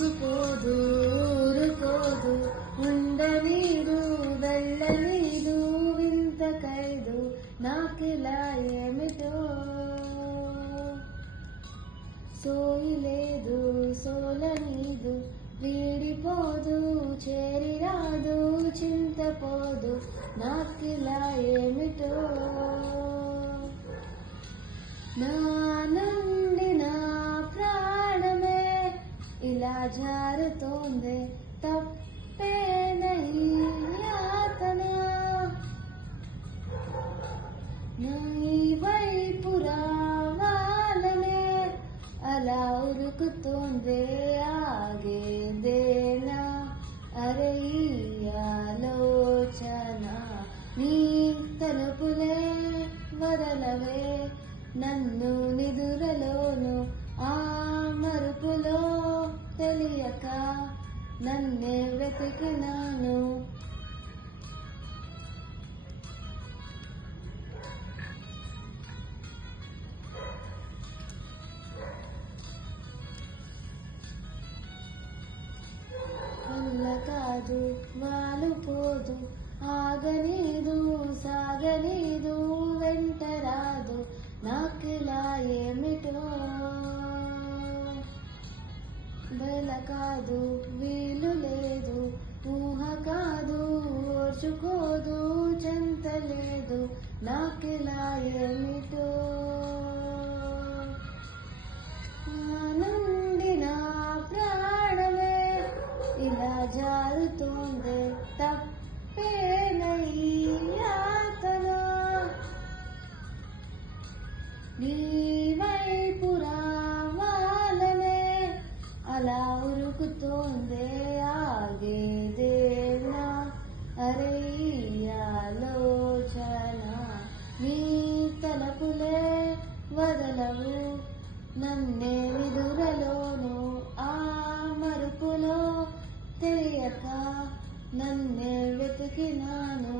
మర్చిపోదు ఊరుకోదు ఉండనీదు వెళ్ళనీదు వింత ఖైదు నాకిలా ఏమిటో సోయి లేదు సోలనీదు వీడిపోదు చేరిరాదు చింతపోదు నాకిలా ఏమిటో నా నుండి నా ప్రాణమే ఇలా జారుతోంది తప్పేనై యాతన నా ఈ వైపు రావాలనే అలా ఉరుకుతోంది ఆగేదేనా అరే ఈ ఆలోచన నీ తలుపులే వదలవే నన్ను నిదురలోను ఆ మరుపులో తెలియక నన్నే వెతికినాను కాదు వాలుపోదు ఆగనీదు సాగనీదు వెంటరాదు నాకిలా ఏమిటో బెల కాదు వీలు లేదు ఊహ కాదు ఓర్చుకోదు చెంతలేదు నాకిలా ఏమిటో నుండి నా ప్రాణమే ఇలా జారుతోంది తప్పేనై యాతన నీ వైపు రావాలనే అలా ఉరుకుతోంది ఆగేదేనా అరే ఈ ఆలోచన నీ తలపులే వదలవు నన్నే నిదురలోను ఆ మరుపులో తెలియక నన్నే వెతికినాను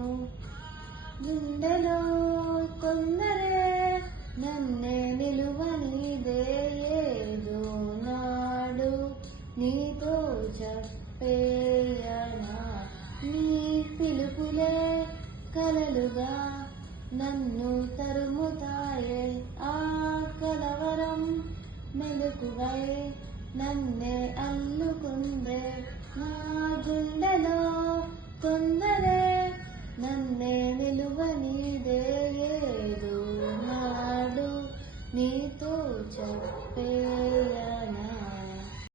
గుండెలో కొందరే నన్నే నిలువనిదే ఏదో నాడు నీతో చెప్పేయనా నీ పిలుపులే కలలుగా నన్ను తరుముతాయే ఆ కలవరం మెలకువై నన్నే అల్లుకుందే నా గుండెలో కొందరే నన్నే నిలువనిదే ఏదో నాడు నీతో చెప్పేయనా